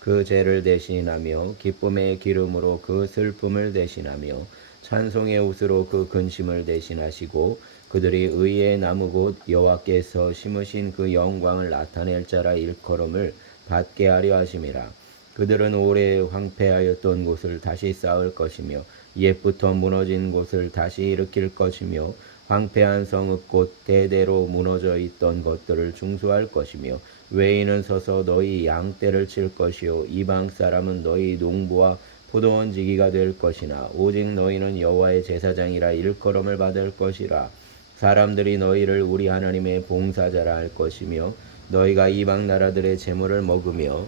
그 죄를 대신하며 기쁨의 기름으로 그 슬픔을 대신하며 찬송의 옷으로 그 근심을 대신하시고 그들이 의의 나무 곧 여호와께서 심으신 그 영광을 나타낼 자라 일컬음을 받게 하려 하심이라. 그들은 오래 황폐하였던 곳을 다시 쌓을 것이며 옛부터 무너진 곳을 다시 일으킬 것이며 황폐한 성읍 곧 대대로 무너져 있던 것들을 중수할 것이며 외인은 서서 너희 양떼를 칠 것이요 이방 사람은 너희 농부와 포도원 지기가 될 것이나 오직 너희는 여호와의 제사장이라 일컬음을 받을 것이라 사람들이 너희를 우리 하나님의 봉사자라 할 것이며 너희가 이방 나라들의 재물을 먹으며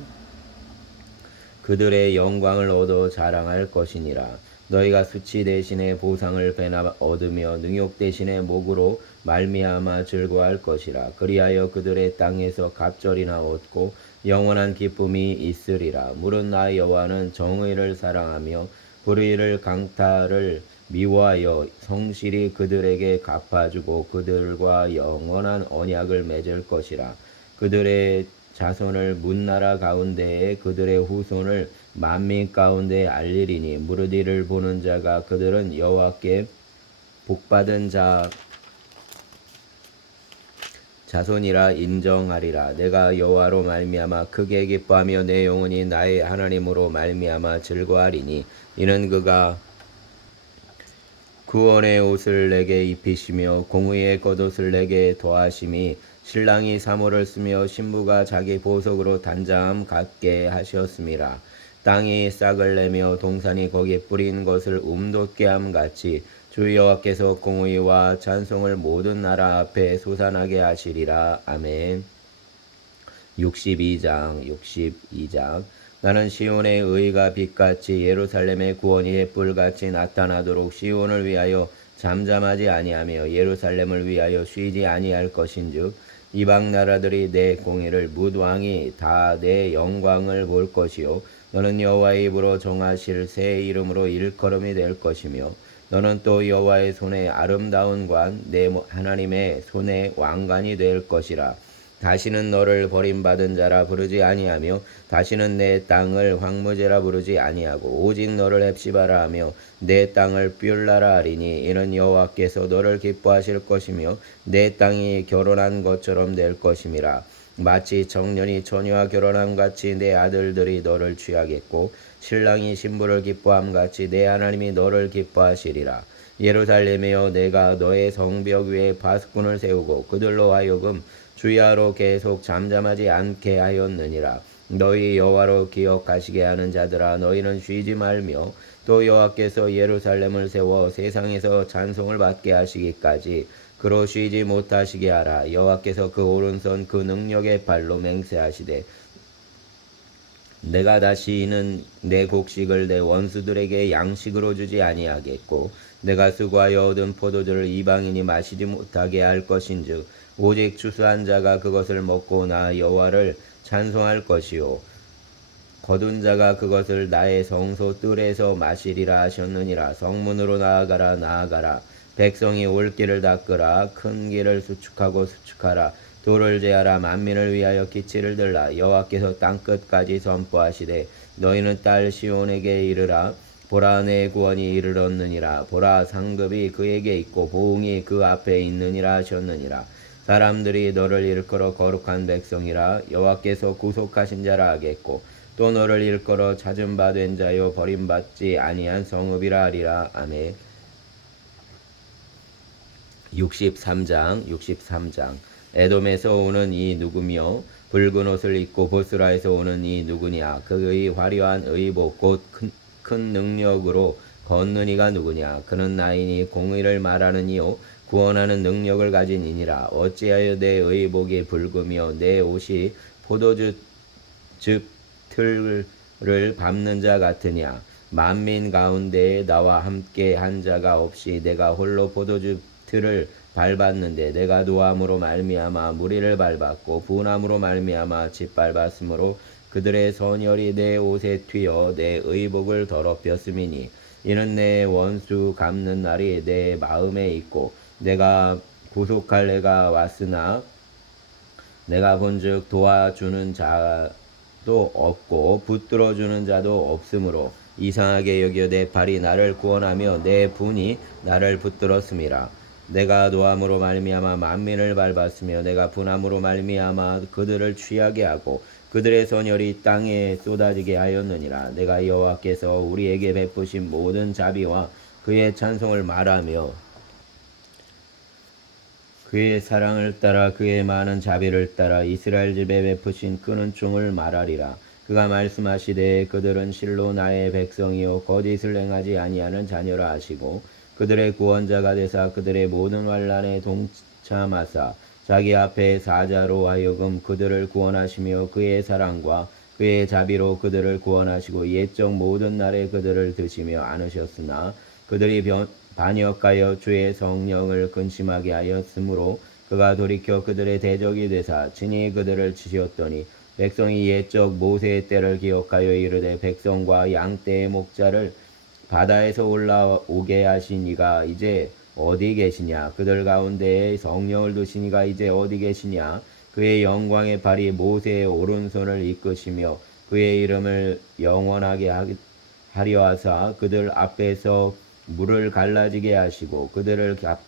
그들의 영광을 얻어 자랑할 것이니라. 너희가 수치 대신에 보상을 배나 얻으며 능욕 대신에 목으로 말미암아 즐거워할 것이라. 그리하여 그들의 땅에서 갑절이나 얻고 영원한 기쁨이 있으리라. 물은 나 여호와는 정의를 사랑하며 불의를 강탈을 미워하여 성실히 그들에게 갚아주고 그들과 영원한 언약을 맺을 것이라. 그들의 자손을 문나라 가운데에 그들의 후손을 만민 가운데 알리리니 무릇 이를 보는 자가 그들은 여호와께 복받은 자 자손이라 인정하리라. 내가 여호와로 말미암아 크게 기뻐하며 내 영혼이 나의 하나님으로 말미암아 즐거하리니 이는 그가 구원의 옷을 내게 입히시며 공의의 겉옷을 내게 더하심이 신랑이 사모를 쓰며 신부가 자기 보석으로 단잠 갖게 하셨음이라 땅이 싹을 내며 동산이 거기에 뿌린 것을 움돋게 함 같이 주 여호와께서 공의와 찬송을 모든 나라 앞에 솟아나게 하시리라. 아멘. 62장 62장 나는 시온의 의가 빛같이 예루살렘의 구원이 햇불같이 나타나도록 시온을 위하여 잠잠하지 아니하며 예루살렘을 위하여 쉬지 아니할 것인즉 이방 나라들이 내 공의를 묻 왕이 다 내 영광을 볼 것이요. 너는 여호와의 입으로 정하실 새 이름으로 일컬음이 될 것이며 너는 또 여호와의 손에 아름다운 관 내 하나님의 손에 왕관이 될 것이라 다시는 너를 버림받은 자라 부르지 아니하며 다시는 내 땅을 황무제라 부르지 아니하고 오직 너를 헵시바라 하며 내 땅을 뷸라라 하리니 이는 여호와께서 너를 기뻐하실 것이며 내 땅이 결혼한 것처럼 될 것임이라. 마치 청년이 처녀와 결혼함 같이 내 아들들이 너를 취하겠고 신랑이 신부를 기뻐함 같이 내 하나님이 너를 기뻐하시리라. 예루살렘이여 내가 너의 성벽 위에 바스꾼을 세우고 그들로 하여금 주야로 계속 잠잠하지 않게 하였느니라. 너희 여호와로 기억하시게 하는 자들아 너희는 쉬지 말며 또 여호와께서 예루살렘을 세워 세상에서 찬송을 받게 하시기까지 그로 쉬지 못하시게 하라. 여호와께서 그 오른손 그 능력의 발로 맹세하시되 내가 다시는 내 곡식을 내 원수들에게 양식으로 주지 아니하겠고 내가 수고하여 얻은 포도주를 이방인이 마시지 못하게 할 것인즉 오직 추수한 자가 그것을 먹고 나 여호와를 찬송할 것이요. 거둔 자가 그것을 나의 성소 뜰에서 마시리라 하셨느니라. 성문으로 나아가라 나아가라. 백성이 올 길을 닦으라. 큰 길을 수축하고 수축하라. 돌을 제하라. 만민을 위하여 기치를 들라. 여호와께서 땅 끝까지 선포하시되 너희는 딸 시온에게 이르라. 보라 내 구원이 이르렀느니라. 보라 상급이 그에게 있고 보응이 그 앞에 있느니라 하셨느니라 사람들이 너를 일컬어 거룩한 백성이라 여호와께서 구속하신 자라 하겠고 또 너를 일컬어 찾은 바 된 자요 버림받지 아니한 성읍이라 하리라. 아멘. 63장 63장. 에돔에서 오는 이 누구며 붉은 옷을 입고 보스라에서 오는 이 누구냐? 그의 화려한 의복 곧큰 큰 능력으로 걷는 이가 누구냐? 그는 나이니 공의를 말하는 이요 구원하는 능력을 가진 이니라. 어찌하여 내 의복이 붉으며 내 옷이 포도주 즙 틀을 밟는 자 같으냐? 만민 가운데 나와 함께 한 자가 없이 내가 홀로 포도주 틀을 밟았는데 내가 노함으로 말미암아 무리를 밟았고 분함으로 말미암아 짓밟았으므로 그들의 선열이 내 옷에 튀어 내 의복을 더럽혔음이니 이는 내 원수 갚는 날이 내 마음에 있고 내가 구속할 내가 왔으나 내가 본즉 도와주는 자도 없고 붙들어주는 자도 없으므로 이상하게 여겨 내 발이 나를 구원하며 내 분이 나를 붙들었음이라. 내가 노함으로 말미암아 만민을 밟았으며 내가 분함으로 말미암아 그들을 취하게 하고 그들의 선열이 땅에 쏟아지게 하였느니라. 내가 여호와께서 우리에게 베푸신 모든 자비와 그의 찬송을 말하며 그의 사랑을 따라 그의 많은 자비를 따라 이스라엘 집에 베푸신 끄는 총을 말하리라. 그가 말씀하시되 그들은 실로 나의 백성이요 거짓을 행하지 아니하는 자녀라 하시고 그들의 구원자가 되사 그들의 모든 환란에 동참하사 자기 앞에 사자로 하여금 그들을 구원하시며 그의 사랑과 그의 자비로 그들을 구원하시고 옛적 모든 날에 그들을 드시며 안으셨으나 그들이 변, 반역하여 주의 성령을 근심하게 하였으므로 그가 돌이켜 그들의 대적이 되사 친히 그들을 치셨더니 백성이 옛적 모세의 때를 기억하여 이르되 백성과 양 떼의 목자를 바다에서 올라오게 하신 이가 이제 어디 계시냐? 그들 가운데에 성령을 두신 이가 이제 어디 계시냐? 그의 영광의 발이 모세의 오른손을 이끄시며 그의 이름을 영원하게 하려 하사 그들 앞에서 물을 갈라지게 하시고 그들을 가-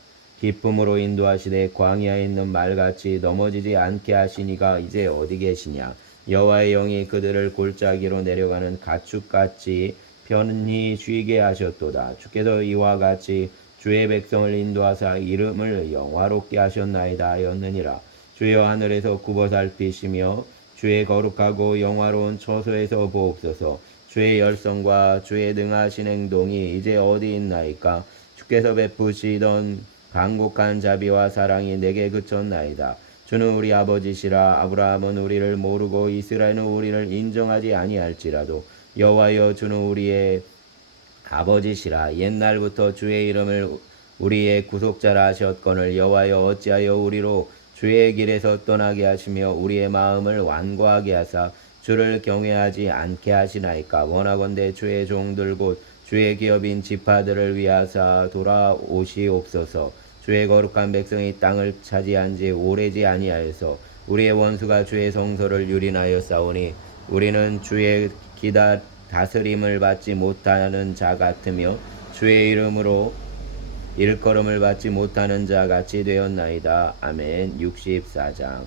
기쁨으로 인도하시되 광야에 있는 말같이 넘어지지 않게 하시니가 이제 어디 계시냐? 여호와의 영이 그들을 골짜기로 내려가는 가축같이 편히 쉬게 하셨도다. 주께서 이와 같이 주의 백성을 인도하사 이름을 영화롭게 하셨나이다 하였느니라. 주여 하늘에서 굽어 살피시며 주의 거룩하고 영화로운 처소에서 보옵소서 주의 열성과 주의 능하신 행동이 이제 어디 있나이까? 주께서 베푸시던 강곡한 자비와 사랑이 내게 그쳤나이다. 주는 우리 아버지시라 아브라함은 우리를 모르고 이스라엘은 우리를 인정하지 아니할지라도 여호와여 주는 우리의 아버지시라. 옛날부터 주의 이름을 우리의 구속자라 하셨거늘 여호와여 어찌하여 우리로 주의 길에서 떠나게 하시며 우리의 마음을 완고하게 하사 주를 경외하지 않게 하시나이까 원하건대 주의 종들 곧 주의 기업인 지파들을 위하사 돌아오시옵소서 주의 거룩한 백성이 땅을 차지한 지 오래지 아니하여서 우리의 원수가 주의 성소를 유린하여 싸우니 우리는 주의 기다 다스림을 받지 못하는 자 같으며 주의 이름으로 일걸음을 받지 못하는 자 같이 되었나이다. 아멘. 64장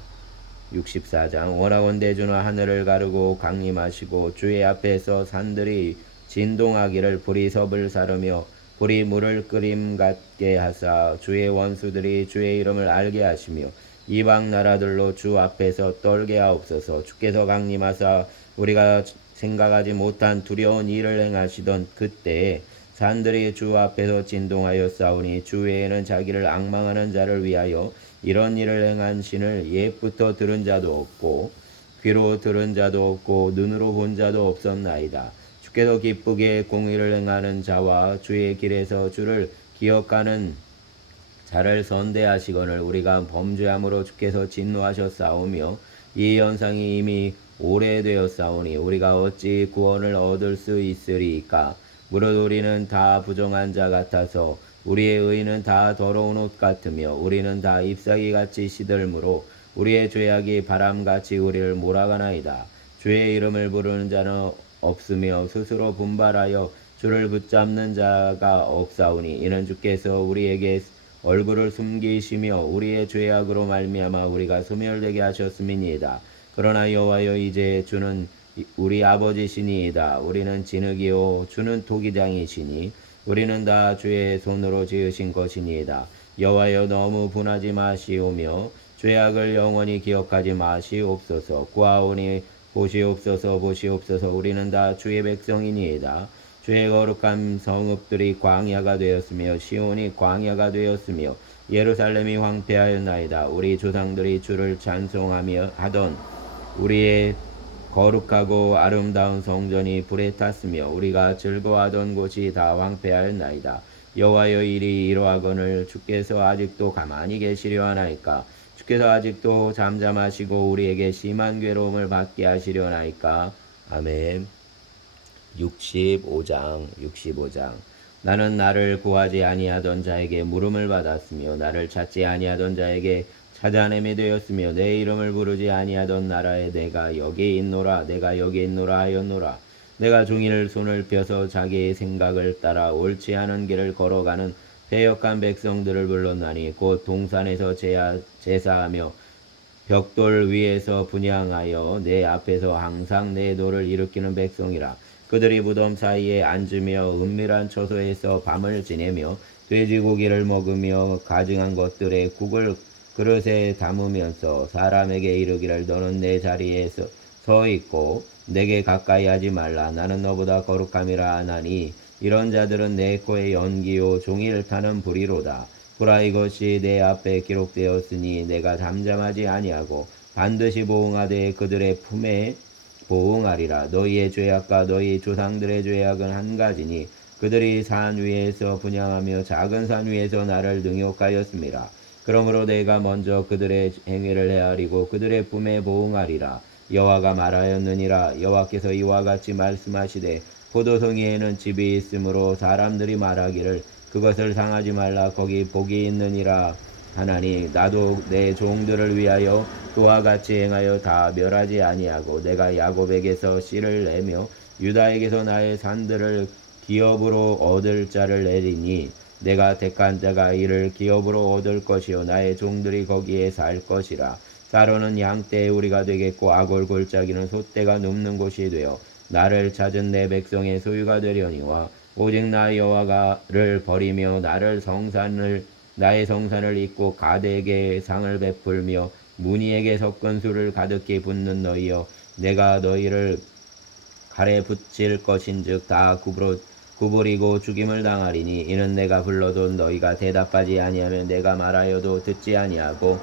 64장 원하건대 주는 하늘을 가르고 강림하시고 주의 앞에서 산들이 진동하기를 불이 섭을 사르며 불이 물을 끓임 같게 하사 주의 원수들이 주의 이름을 알게 하시며 이방 나라들로 주 앞에서 떨게 하옵소서. 주께서 강림하사 우리가 생각하지 못한 두려운 일을 행하시던 그때에 산들이 주 앞에서 진동하여 싸우니 주 외에는 자기를 악망하는 자를 위하여 이런 일을 행한 신을 옛부터 들은 자도 없고 귀로 들은 자도 없고 눈으로 본 자도 없었나이다. 주께서 기쁘게 공의를 행하는 자와 주의 길에서 주를 기억하는 자를 선대하시거늘 우리가 범죄함으로 주께서 진노하셨사오며 이 현상이 이미 오래되었사오니 우리가 어찌 구원을 얻을 수 있으리이까 무릇 우리는 다 부정한 자 같아서 우리의 의는 다 더러운 옷 같으며 우리는 다 잎사귀 같이 시들므로 우리의 죄악이 바람같이 우리를 몰아가나이다 주의 이름을 부르는 자는 없으며 스스로 분발하여 주를 붙잡는 자가 없사오니 이는 주께서 우리에게 얼굴을 숨기시며 우리의 죄악으로 말미암아 우리가 소멸되게 하셨음이니이다. 그러나 여호와여 이제 주는 우리 아버지시니이다. 우리는 진흙이요 주는 토기장이시니 우리는 다 주의 손으로 지으신 것이니이다. 여호와여 너무 분하지 마시오며 죄악을 영원히 기억하지 마시옵소서. 구하오니 보시옵소서 보시옵소서 우리는 다 주의 백성이니이다. 주의 거룩한 성읍들이 광야가 되었으며 시온이 광야가 되었으며 예루살렘이 황폐하였나이다. 우리 조상들이 주를 찬송하며 하던 우리의 거룩하고 아름다운 성전이 불에 탔으며 우리가 즐거워하던 곳이 다 황폐하였나이다. 여호와여 일이 이러하거늘 주께서 아직도 가만히 계시려 하나이까? 주께서 아직도 잠잠하시고 우리에게 심한 괴로움을 받게 하시려 하나이까? 아멘. 65장 65장. 나는 나를 구하지 아니하던 자에게 물음을 받았으며 나를 찾지 아니하던 자에게 찾아내게 되었으며 내 이름을 부르지 아니하던 나라에 내가 여기 있노라 내가 여기 있노라 하였노라. 내가 종일 손을 펴서 자기의 생각을 따라 옳지 않은 길을 걸어가는 패역한 백성들을 불렀나니 곧 동산에서 제하, 제사하며 벽돌 위에서 분양하여 내 앞에서 항상 내 노를 일으키는 백성이라. 그들이 무덤 사이에 앉으며 은밀한 처소에서 밤을 지내며 돼지고기를 먹으며 가증한 것들의 국을 그릇에 담으면서 사람에게 이르기를 너는 내 자리에 서 서 있고 내게 가까이 하지 말라. 나는 너보다 거룩함이라 하나니 이런 자들은 내 코에 연기요 종일 타는 불이로다. 보라 이것이 내 앞에 기록되었으니 내가 잠잠하지 아니하고 반드시 보응하되 그들의 품에 보응하리라. 너희의 죄악과 너희 조상들의 죄악은 한 가지니 그들이 산 위에서 분양하며 작은 산 위에서 나를 능욕하였습니다. 그러므로 내가 먼저 그들의 행위를 헤아리고 그들의 품에 보응하리라. 여호와가 말하였느니라 여호와께서 이와 같이 말씀하시되 포도송이에는 집이 있으므로 사람들이 말하기를 그것을 상하지 말라 거기 복이 있느니라 하나니 나도 내 종들을 위하여 그와 같이 행하여 다 멸하지 아니하고 내가 야곱에게서 씨를 내며 유다에게서 나의 산들을 기업으로 얻을 자를 내리니 내가 택한 자가 이를 기업으로 얻을 것이요 나의 종들이 거기에 살 것이라. 사로는 양떼의 우리가 되겠고 아골 골짜기는 소떼가 눕는 곳이 되어 나를 찾은 내 백성의 소유가 되려니와 오직 나 여호와가를 버리며 나를 성산을 나의 성산을 잇고 가드에게 상을 베풀며 무니에게 섞은 술을 가득히 붓는 너희여 내가 너희를 칼에 붙일 것인즉 다 구부러 구부리고 죽임을 당하리니 이는 내가 불러도 너희가 대답하지 아니하면 내가 말하여도 듣지 아니하고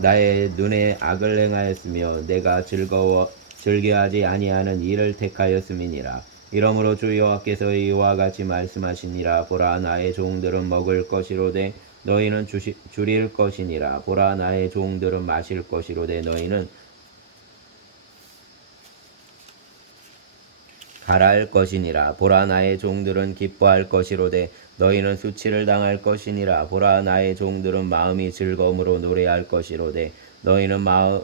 나의 눈에 악을 행하였으며 내가 즐거워 즐겨하지 아니하는 일을 택하였음이니라. 이러므로 주 여호와께서 이와 같이 말씀하시니라. 보라 나의 종들은 먹을 것이로되 너희는 주시, 줄일 것이니라. 보라 나의 종들은 마실 것이로되 너희는 가라할 것이니라. 보라 나의 종들은 기뻐할 것이로되 너희는 수치를 당할 것이니라. 보라 나의 종들은 마음이 즐거움으로 노래할 것이로되 너희는 마음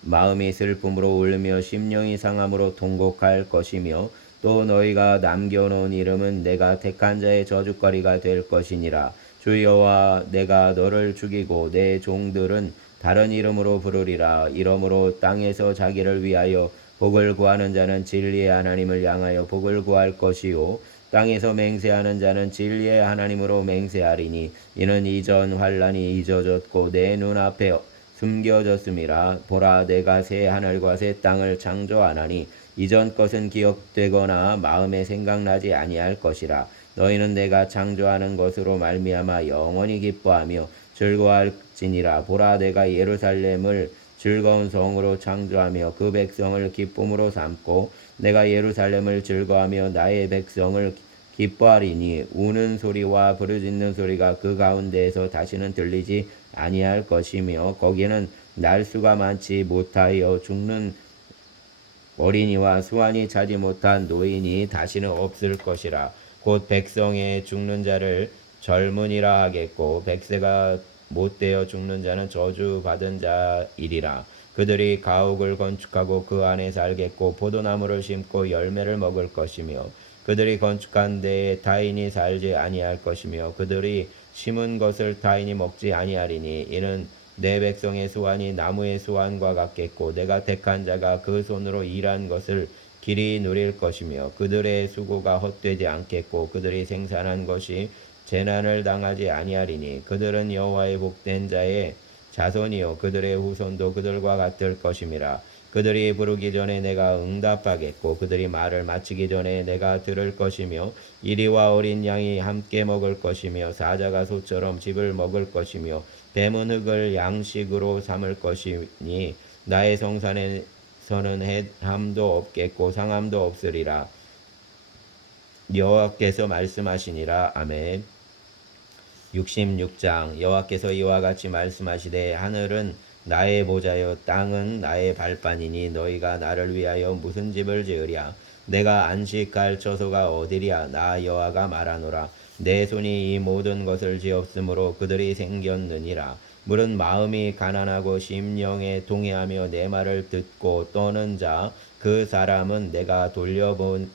마음이 슬픔으로 울며 심령이 상함으로 통곡할 것이며 또 너희가 남겨놓은 이름은 내가 택한 자의 저주거리가 될 것이니라. 주 여호와 내가 너를 죽이고 내 종들은 다른 이름으로 부르리라. 이러므로 땅에서 자기를 위하여 복을 구하는 자는 진리의 하나님을 향하여 복을 구할 것이요. 땅에서 맹세하는 자는 진리의 하나님으로 맹세하리니 이는 이전 환란이 잊어졌고 내 눈앞에 숨겨졌음이라. 보라 내가 새 하늘과 새 땅을 창조하나니 이전 것은 기억되거나 마음에 생각나지 아니할 것이라. 너희는 내가 창조하는 것으로 말미암아 영원히 기뻐하며 즐거워할지니라. 보라 내가 예루살렘을 즐거운 성으로 창조하며 그 백성을 기쁨으로 삼고 내가 예루살렘을 즐거하며 나의 백성을 기뻐하리니 우는 소리와 부르짖는 소리가 그 가운데에서 다시는 들리지 아니할 것이며 거기는 날수가 많지 못하여 죽는 어린이와 수완이 차지 못한 노인이 다시는 없을 것이라. 곧 백성의 죽는 자를 젊은이라 하겠고 백세가 못되어 죽는 자는 저주 받은 자이리라. 그들이 가옥을 건축하고 그 안에 살겠고 포도나무를 심고 열매를 먹을 것이며 그들이 건축한 데에 타인이 살지 아니할 것이며 그들이 심은 것을 타인이 먹지 아니하리니 이는 내 백성의 수완이 나무의 수완과 같겠고 내가 택한 자가 그 손으로 일한 것을 길이 누릴 것이며 그들의 수고가 헛되지 않겠고 그들이 생산한 것이 재난을 당하지 아니하리니 그들은 여호와의 복된 자의 자손이요 그들의 후손도 그들과 같을 것임이라 그들이 부르기 전에 내가 응답하겠고 그들이 말을 마치기 전에 내가 들을 것이며 이리와 어린 양이 함께 먹을 것이며 사자가 소처럼 집을 먹을 것이며 뱀은 흙을 양식으로 삼을 것이니 나의 성산에 앞서는 해함도 없겠고 상함도 없으리라. 여호와께서 말씀하시니라. 아멘. 66장 여호와께서 이와 같이 말씀하시되 하늘은 나의 보좌여 땅은 나의 발판이니 너희가 나를 위하여 무슨 집을 지으랴? 내가 안식할 처소가 어디랴? 나 여호와가 말하노라. 내 손이 이 모든 것을 지었으므로 그들이 생겼느니라. 물은 마음이 가난하고 심령에 동해하며 내 말을 듣고 떠는 자 그 사람은 내가 돌려본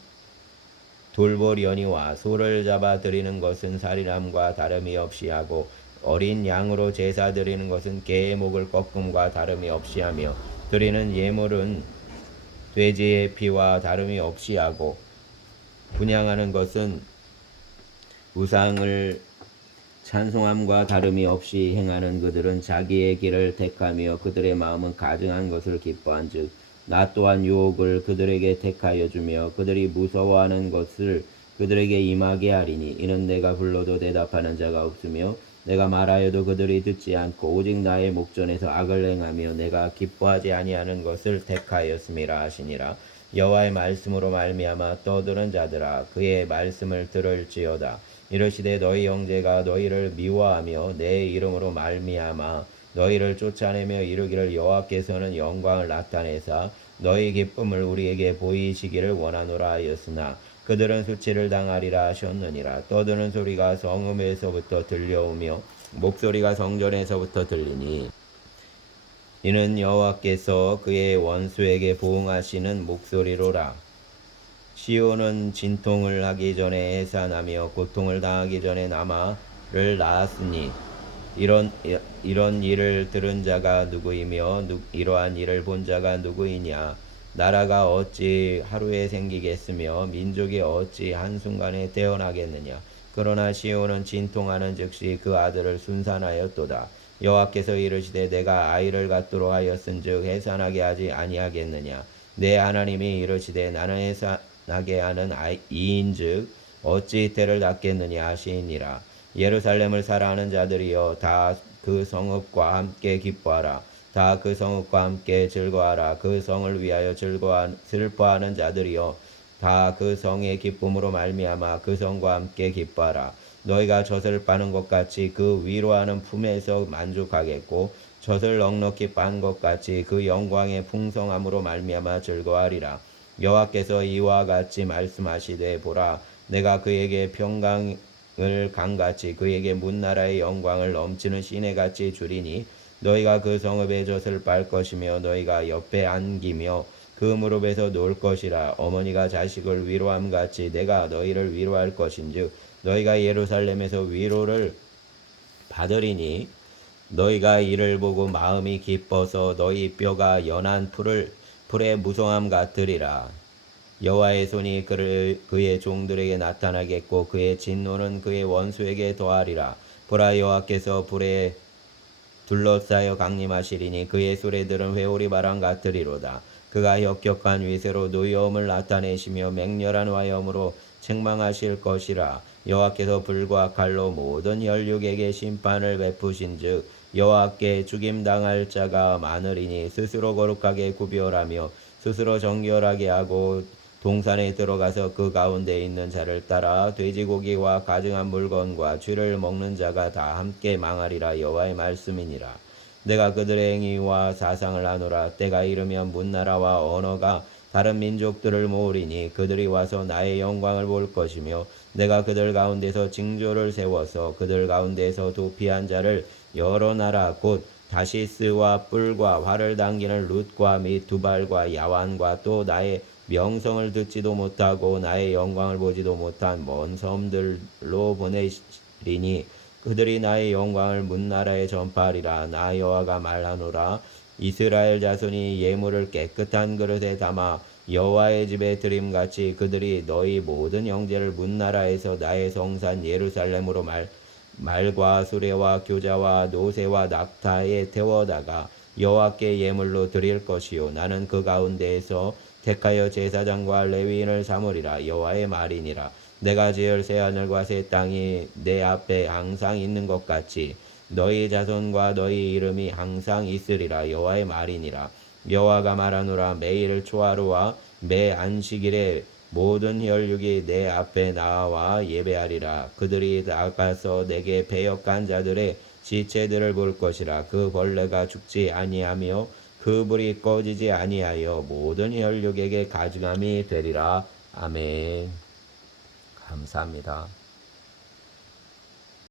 돌보려니 와 소를 잡아 드리는 것은 살인함과 다름이 없이 하고 어린 양으로 제사 드리는 것은 개의 목을 꺾음과 다름이 없이 하며 드리는 예물은 돼지의 피와 다름이 없이 하고 분양하는 것은 우상을 찬송함과 다름이 없이 행하는 그들은 자기의 길을 택하며 그들의 마음은 가증한 것을 기뻐한즉 나 또한 유혹을 그들에게 택하여 주며 그들이 무서워하는 것을 그들에게 임하게 하리니 이는 내가 불러도 대답하는 자가 없으며 내가 말하여도 그들이 듣지 않고 오직 나의 목전에서 악을 행하며 내가 기뻐하지 아니하는 것을 택하였음이라 하시니라. 여호와의 말씀으로 말미암아 떠드는 자들아 그의 말씀을 들을지어다. 이르시되 너희 형제가 너희를 미워하며 내 이름으로 말미암아 너희를 쫓아내며 이르기를 여호와께서는 영광을 나타내사 너희 기쁨을 우리에게 보이시기를 원하노라 하였으나 그들은 수치를 당하리라 하셨느니라. 떠드는 소리가 성읍에서부터 들려오며 목소리가 성전에서부터 들리니 이는 여호와께서 그의 원수에게 보응하시는 목소리로라. 시온은 진통을 하기 전에 해산하며 고통을 당하기 전에 남아를 낳았으니 이런 이런 일을 들은 자가 누구이며 누, 이러한 일을 본 자가 누구이냐? 나라가 어찌 하루에 생기겠으며 민족이 어찌 한순간에 태어나겠느냐? 그러나 시온은 진통하는 즉시 그 아들을 순산하였도다. 여호와께서 이르시되 내가 아이를 갖도록 하였은즉 해산하게 하지 아니하겠느냐? 내 하나님이 이르시되 나는 해산하게 하는 이인즉 어찌 때를 낳겠느냐 하시니라 예루살렘을 사랑하는 자들이여 다 그 성읍과 함께 기뻐하라. 다 그 성읍과 함께 즐거하라. 그 성을 위하여 즐거워 슬퍼하는 자들이여 다 그 성의 기쁨으로 말미암아 그 성과 함께 기뻐하라. 너희가 젖을 빠는 것 같이 그 위로하는 품에서 만족하겠고 젖을 넉넉히 빤 것 같이 그 영광의 풍성함으로 말미암아 즐거하리라. 여호와께서 이와 같이 말씀하시되 보라 내가 그에게 평강 을 강같이 그에게 문나라의 영광을 넘치는 시내같이 주리니 너희가 그 성읍의 젖을 빨 것이며 너희가 옆에 안기며 그 무릎에서 놀 것이라. 어머니가 자식을 위로함 같이 내가 너희를 위로할 것인즉 너희가 예루살렘에서 위로를 받으리니 너희가 이를 보고 마음이 기뻐서 너희 뼈가 연한 풀을 풀의 무성함 같으리라 여호와의 손이 그를 그의 종들에게 나타나겠고 그의 진노는 그의 원수에게 더하리라. 보라 여호와께서 불에 둘러싸여 강림하시리니 그의 수레들은 회오리 바람 같으리로다. 그가 역격한 위세로 노여움을 나타내시며 맹렬한 화염으로 책망하실 것이라. 여호와께서 불과 칼로 모든 혈육에게 심판을 베푸신즉 여호와께 죽임 당할 자가 많으리니 스스로 거룩하게 구별하며 스스로 정결하게 하고 동산에 들어가서 그 가운데 있는 자를 따라 돼지고기와 가증한 물건과 쥐를 먹는 자가 다 함께 망하리라 여호와의 말씀이니라. 내가 그들의 행위와 사상을 하노라 때가 이르면 문나라와 언어가 다른 민족들을 모으리니 그들이 와서 나의 영광을 볼 것이며 내가 그들 가운데서 징조를 세워서 그들 가운데서 도피한 자를 여러 나라 곧 다시스와 뿔과 활을 당기는 룻과 및 두발과 야완과 또 나의 명성을 듣지도 못하고 나의 영광을 보지도 못한 먼 섬들로 보내리니 그들이 나의 영광을 문나라에 전파하리라 나 여호와가 말하노라. 이스라엘 자손이 예물을 깨끗한 그릇에 담아 여호와의 집에 드림같이 그들이 너희 모든 형제를 문나라에서 나의 성산 예루살렘으로 말 말과 수레와 교자와 노새와 낙타에 태워다가 여호와께 예물로 드릴 것이요. 나는 그 가운데에서 택하여 제사장과 레위인을 삼으리라. 여호와의 말이니라. 내가 지을 새 하늘과 새 땅이 내 앞에 항상 있는 것 같이 너희 자손과 너희 이름이 항상 있으리라. 여호와의 말이니라. 여호와가 말하노라. 매일 초하루와 매 안식일에 모든 혈육이 내 앞에 나와 예배하리라. 그들이 나가서 내게 배역한 자들의 시체들을 볼 것이라. 그 벌레가 죽지 아니하며 그 불이 꺼지지 아니하여 모든 혈육에게 가증함이 되리라. 아멘. 감사합니다.